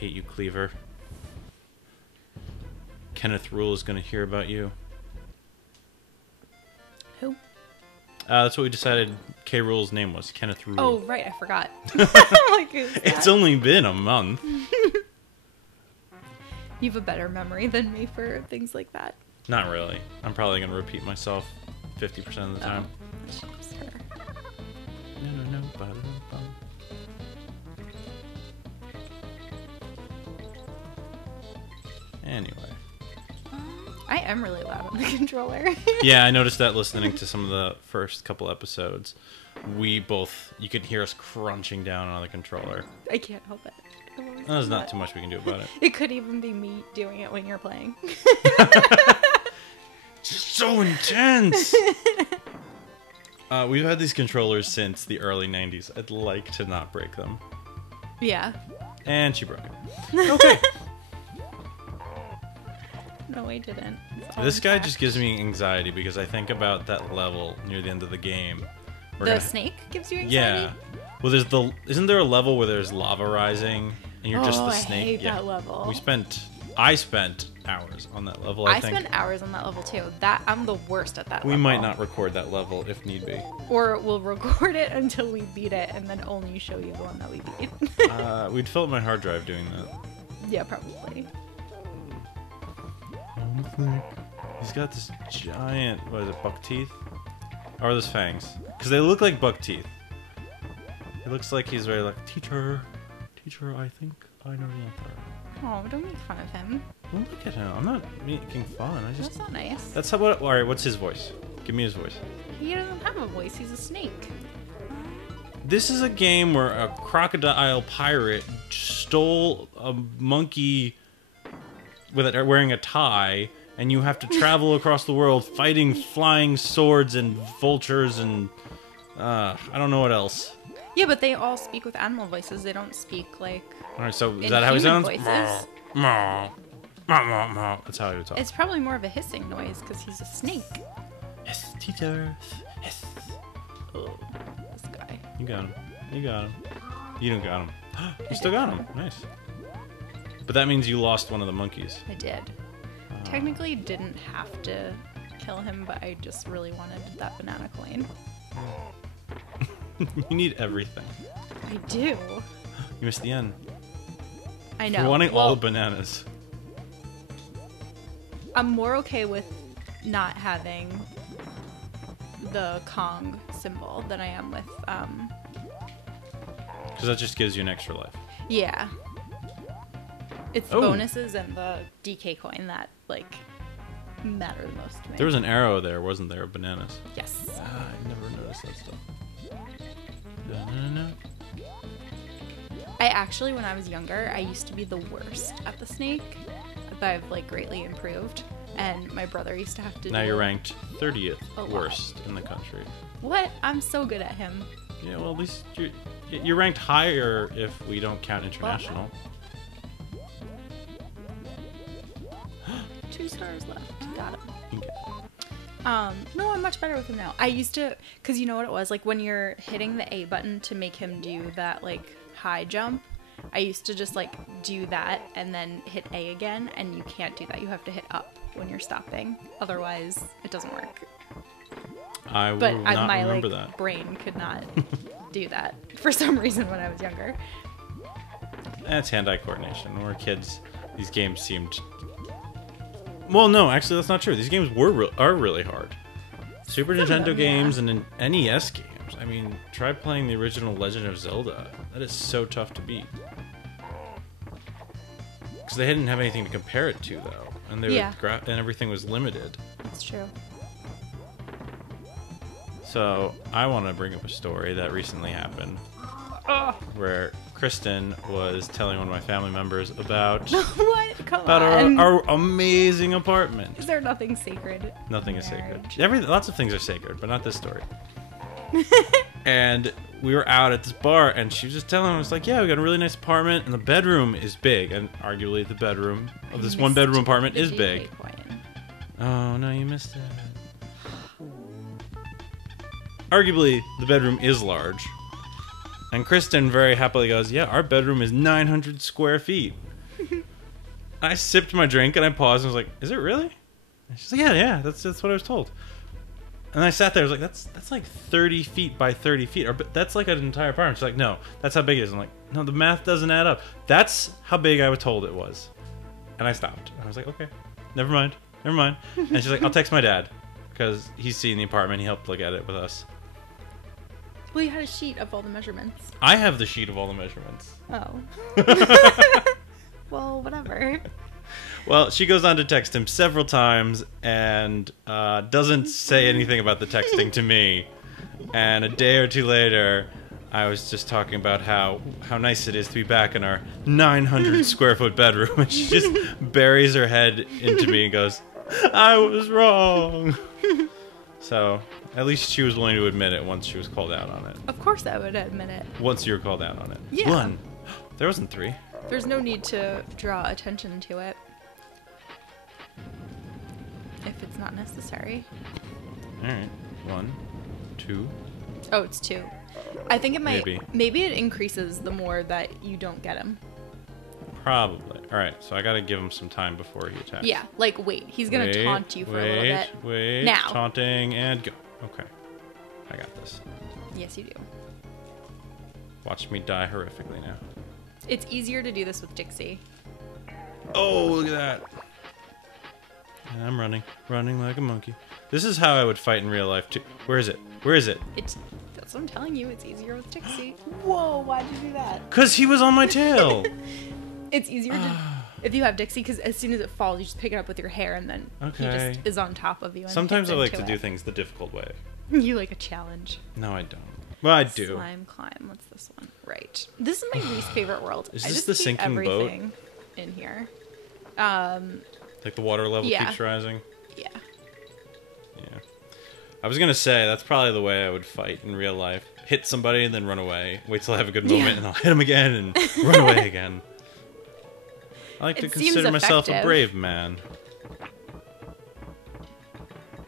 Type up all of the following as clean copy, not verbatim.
hate you, Cleaver. Kenneth Rule is going to hear about you. Who? That's what we decided K. Rule's name was. Kenneth Rule. Oh, right. I forgot. Like, who's that? It's only been a month. You have a better memory than me for things like that. Not really. I'm probably going to repeat myself 50% of the time. That's her. No. Ba-da-dum-bum. Anyway. I am really loud on the controller. Yeah, I noticed that listening to some of the first couple episodes. You could hear us crunching down on the controller. I can't help it. There's not too much we can do about it. It could even be me doing it when you're playing. Just so intense! We've had these controllers since the early 90s. I'd like to not break them. Yeah. And she broke it. Okay. No, I didn't. This guy just gives me anxiety because I think about that level near the end of the game. Snake gives you anxiety? Yeah. Well, isn't there a level where there's lava rising and you're just the snake? I hate that level. I spent hours on that level, I think. spent hours on that level too. I'm the worst at that level. We might not record that level if need be. Or we'll record it until we beat it and then only show you the one that we beat. We'd fill up my hard drive doing that. Yeah, probably. He's got this giant, what is it, buck teeth? Or are those fangs? Because they look like buck teeth. It looks like he's very like, teacher, I think I know the answer. Oh, don't make fun of him. Well, look at him. I'm not making fun. That's not nice. That's how. Alright, what's his voice? Give me his voice. He doesn't have a voice. He's a snake. This is a game where a crocodile pirate stole a monkey wearing a tie, and you have to travel across the world fighting flying swords and vultures and I don't know what else. Yeah, but they all speak with animal voices. They don't speak like. All right, so is that how he sounds? Voices. That's how he would talk. It's probably more of a hissing noise because he's a snake. Yes, teacher. Yes. Oh, this guy. You got him. You got him. You don't got him. You still got him. Nice. But that means you lost one of the monkeys. I did. Technically didn't have to kill him, but I just really wanted that banana coin. You need everything. I do. You missed the end. I know. You're wanting all the bananas. I'm more okay with not having the Kong symbol than I am with, Because that just gives you an extra life. Yeah. It's the bonuses and the DK coin that, like, matter the most to me. There was an arrow there, wasn't there, of bananas? Yes. I never noticed that stuff. Da-na-na. I actually, when I was younger, I used to be the worst at the snake, but I've, like, greatly improved. And my brother used to have to Now you're ranked 30th a lot. worst in the country. What? I'm so good at him. Yeah, well, at least you're ranked higher if we don't count international. 2 stars left. Got him. Okay. No, I'm much better with him now. I used to, because you know what it was? Like, when you're hitting the A button to make him do that, like, high jump, I used to just, like, do that and then hit A again, and you can't do that. You have to hit up when you're stopping. Otherwise, it doesn't work. I will not my remember like, that. brain could not do that for some reason when I was younger. That's hand-eye coordination. When we're kids, these games seemed... Well, no, actually, that's not true. These games are really hard. Super Nintendo games and NES games. I mean, try playing the original Legend of Zelda. That is so tough to beat. Because they didn't have anything to compare it to, though. And and everything was limited. That's true. So, I want to bring up a story that recently happened. Where Kristin was telling one of my family members about... What? Come about on. our amazing apartment. Is there nothing sacred? Nothing is sacred. Lots of things are sacred, but not this story. And we were out at this bar, and she was just telling us, like, yeah, we got a really nice apartment, and the bedroom is big, and arguably the bedroom of this one-bedroom apartment is big. Oh, no, you missed it. Arguably, the bedroom is large. And Kristin very happily goes, yeah, our bedroom is 900 square feet. I sipped my drink and I paused and was like, is it really? And she's like, yeah, that's what I was told. And I sat there, I was like, that's like 30 feet by 30 feet. Or that's like an entire apartment. She's like, no, that's how big it is. I'm like, no, the math doesn't add up. That's how big I was told it was. And I stopped. I was like, okay, never mind. And she's like, I'll text my dad. Because he's seen the apartment. He helped look at it with us. Well, you had a sheet of all the measurements. I have the sheet of all the measurements. Oh. Well, whatever. Well, she goes on to text him several times and doesn't say anything about the texting to me. And a day or two later, I was just talking about how nice it is to be back in our 900 square foot bedroom. And she just buries her head into me and goes, I was wrong. So, at least she was willing to admit it once she was called out on it. Of course I would admit it. Once you were called out on it. Yeah. 1. There wasn't 3. There's no need to draw attention to it. If it's not necessary. Alright. 1, 2. Oh, it's 2. I think it might... Maybe. Maybe it increases the more that you don't get him. Probably. Alright, so I gotta give him some time before he attacks. Yeah, like, wait. He's gonna taunt you for a little bit. Wait, now. Taunting and go. Okay. I got this. Yes, you do. Watch me die horrifically now. It's easier to do this with Dixie. Oh, look at that. And I'm running like a monkey. This is how I would fight in real life too. Where is it? That's what I'm telling you. It's easier with Dixie. Whoa, why'd you do that? Because he was on my tail. It's easier to, if you have Dixie, because as soon as it falls, you just pick it up with your hair, and then he just is on top of you. And sometimes I like to do things the difficult way. You like a challenge. No, I don't. Well, I do. Slime climb. What's this one? Right. This is my least favorite world. Is I this just the hate sinking everything in here. Like the water level Yeah. keeps rising? Yeah. Yeah. I was gonna say, that's probably the way I would fight in real life. Hit somebody and then run away. Wait till I have a good moment and I'll hit him again and run away again. I like to consider myself a brave man.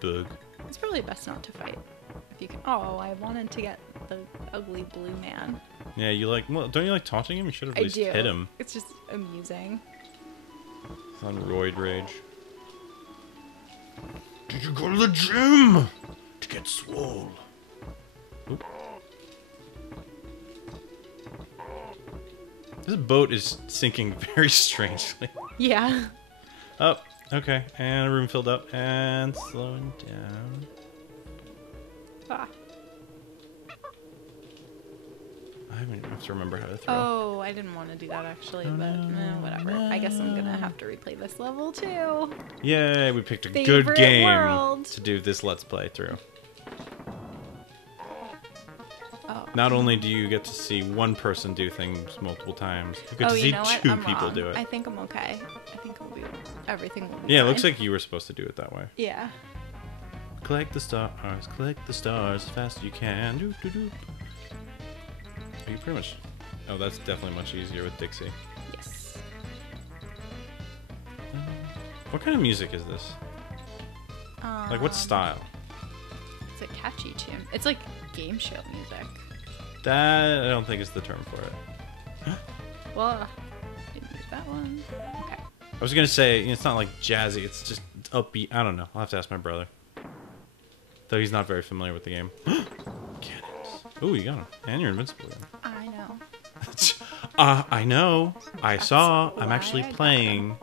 Bug. It's probably best not to fight. If you can. Oh, I wanted to get the ugly blue man. Yeah, you like... Well, don't you like taunting him? You should have at I least do. hit him. It's just amusing. He's on roid rage. Did you go to the gym to get swole? Oop. This boat is sinking very strangely. Yeah. Oh, okay. And a room filled up and slowing down. Ah. I don't even have to remember how to throw. Oh, I didn't want to do that actually, but whatever. I guess I'm gonna have to replay this level too. Yay, we picked a Favorite good game world. to do this Let's Play through. Oh. Not only do you get to see one person do things multiple times, you get to you see know what? 2 I'm people wrong. do it. I think I'm okay. I think everything will be Yeah, it fine. looks like you were supposed to do it that way. Yeah. Collect the stars as fast as you can. Doop, doop, doop. You pretty much... Oh, that's definitely much easier with Dixie. Yes. What kind of music is this? Like, what style? It's a catchy tune. It's like game show music. That, I don't think is the term for it. Well, didn't use that one. Okay. I was gonna say, it's not like jazzy, it's just upbeat. I don't know. I'll have to ask my brother. Though he's not very familiar with the game. Cannons. Ooh, you got him. And you're invincible again. I know. I know. I saw. I'm why actually I got playing.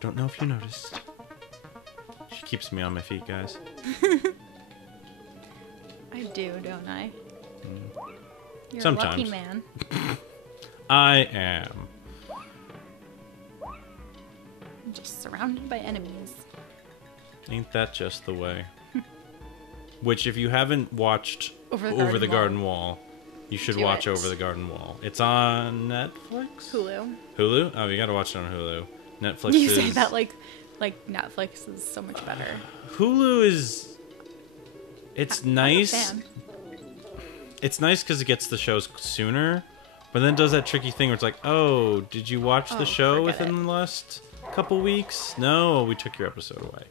Don't know if you noticed. She keeps me on my feet, guys. I do, don't I? You're Sometimes. a lucky man. I am. I'm just surrounded by enemies. Ain't that just the way? Which, if you haven't watched Over the Garden Wall, you should Do watch it. Over the Garden Wall. It's on Netflix? Hulu. Hulu? Oh, you gotta watch it on Hulu. Netflix You is... say that like Netflix is so much better. Hulu is... It's nice. I'm a fan. It's nice because it gets the shows sooner, but then it does that tricky thing where it's like, oh, did you watch the show forget within it. the last couple weeks? No, we took your episode away.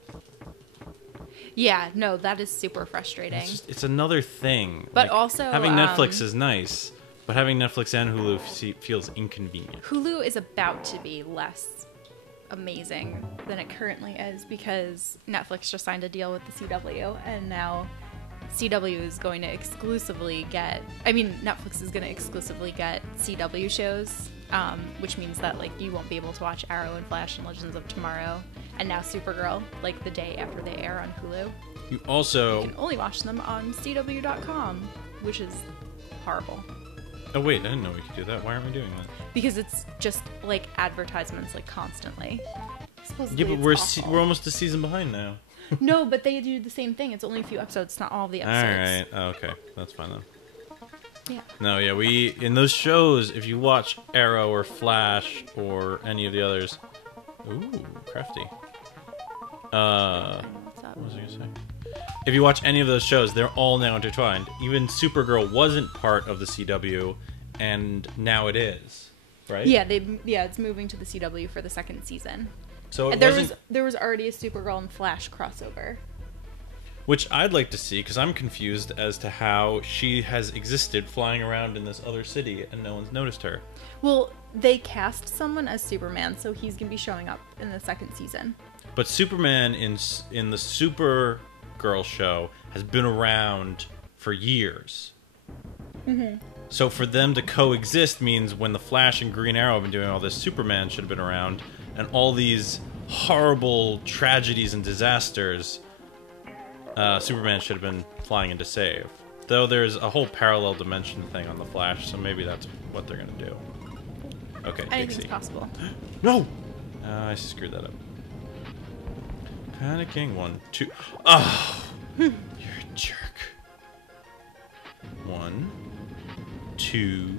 Yeah, no, that is super frustrating. It's another thing. But also, having Netflix is nice, But having Netflix and Hulu feels inconvenient. Hulu is about to be less amazing than it currently is because Netflix just signed a deal with the CW, and now CW is going to exclusively get... Netflix is going to exclusively get CW shows, which means that, like, you won't be able to watch Arrow and Flash and Legends of Tomorrow, and now Supergirl, like, the day after they air on Hulu. You can only watch them on CW.com, which is horrible. Oh, wait, I didn't know we could do that. Why aren't we doing that? Because it's just, like, advertisements, like, constantly. Yeah, but we're almost a season behind now. No, but they do the same thing. It's only a few episodes, not all of the episodes. All right. Oh, okay. That's fine, then. Yeah. No, yeah, in those shows, if you watch Arrow or Flash or any of the others... Ooh, crafty. What was I going to say? If you watch any of those shows, they're all now intertwined. Even Supergirl wasn't part of the CW, and now it is, right? Yeah, it's moving to the CW for the second season. So there was already a Supergirl and Flash crossover. Which I'd like to see, because I'm confused as to how she has existed flying around in this other city and no one's noticed her. Well, they cast someone as Superman, so he's going to be showing up in the second season. But Superman in the Supergirl show has been around for years. Mm-hmm. So for them to coexist means when the Flash and Green Arrow have been doing all this, Superman should have been around, and all these horrible tragedies and disasters, Superman should have been flying in to save. Though there's a whole parallel dimension thing on the Flash, so maybe that's what they're going to do. Okay, anything's possible. No! I screwed that up. Panicking. 1, 2. Oh! You're a jerk. 1, 2,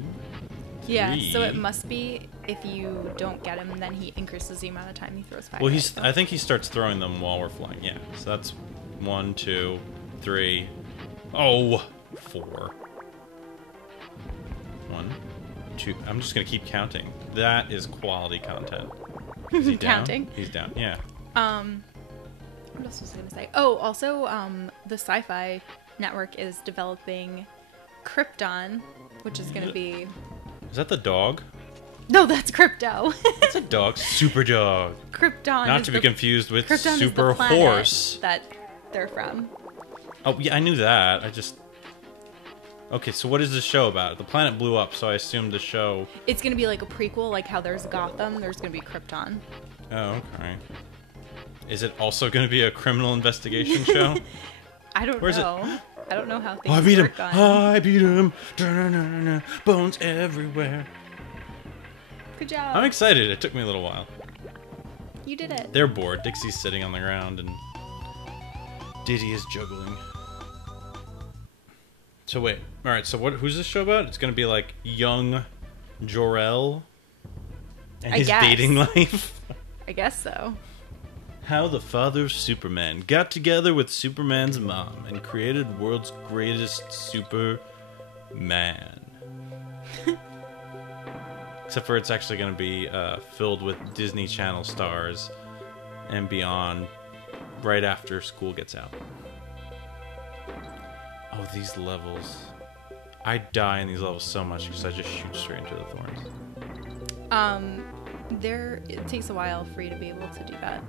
3. Yeah, so it must be if you don't get him, then he increases the amount of time he throws fire. Well, I think he starts throwing them while we're flying. Yeah, so that's 1, 2, 3. Oh, 4. 1, 2. I'm just gonna keep counting. That is quality content. Is he down? Counting? He's down. Yeah. What else was I gonna say? Oh, also, the Sci-Fi Network is developing Krypton, which is gonna be... Is that the dog? No, that's Crypto. It's a dog. Super dog. Krypton. Not to be confused with Krypton Super is the planet Horse. that they're from. Oh, yeah, I knew that. Okay, so what is this show about? The planet blew up, so I assumed the show... It's gonna be like a prequel, like how there's Gotham, there's gonna be Krypton. Oh, okay. Is it also going to be a criminal investigation show? I don't know. I don't know how things I beat him. work on. I beat him. Da-na-na-na-na. Bones everywhere. Good job. I'm excited. It took me a little while. You did it. They're bored. Dixie's sitting on the ground and Diddy is juggling. So wait. All right. So who's this show about? It's going to be like young Jor-El and his dating life. I guess so. How the father of Superman got together with Superman's mom and created world's greatest Superman. Except for it's actually going to be filled with Disney Channel stars and beyond right after school gets out. Oh, these levels. I die in these levels so much because I just shoot straight into the thorns. It takes a while for you to be able to do that.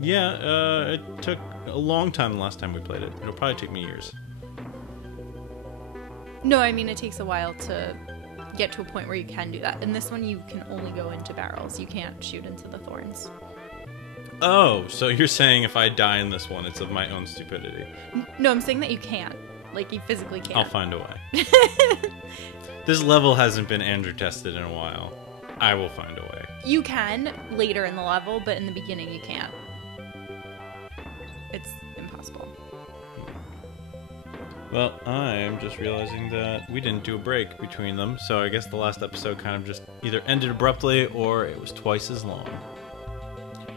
Yeah, it took a long time the last time we played it. It'll probably take me years. No, I mean, it takes a while to get to a point where you can do that. In this one, you can only go into barrels. You can't shoot into the thorns. Oh, so you're saying if I die in this one, it's of my own stupidity. No, I'm saying that you can't. Like, you physically can't. I'll find a way. This level hasn't been Andrew tested in a while. I will find a way. You can later in the level, but in the beginning you can't. It's impossible. Well, I'm just realizing that we didn't do a break between them, so I guess the last episode kind of just either ended abruptly or it was twice as long.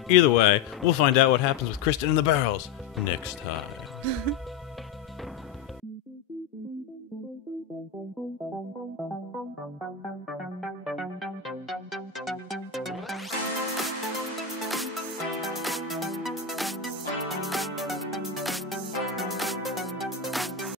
Either way, we'll find out what happens with Kristin and the barrels next time.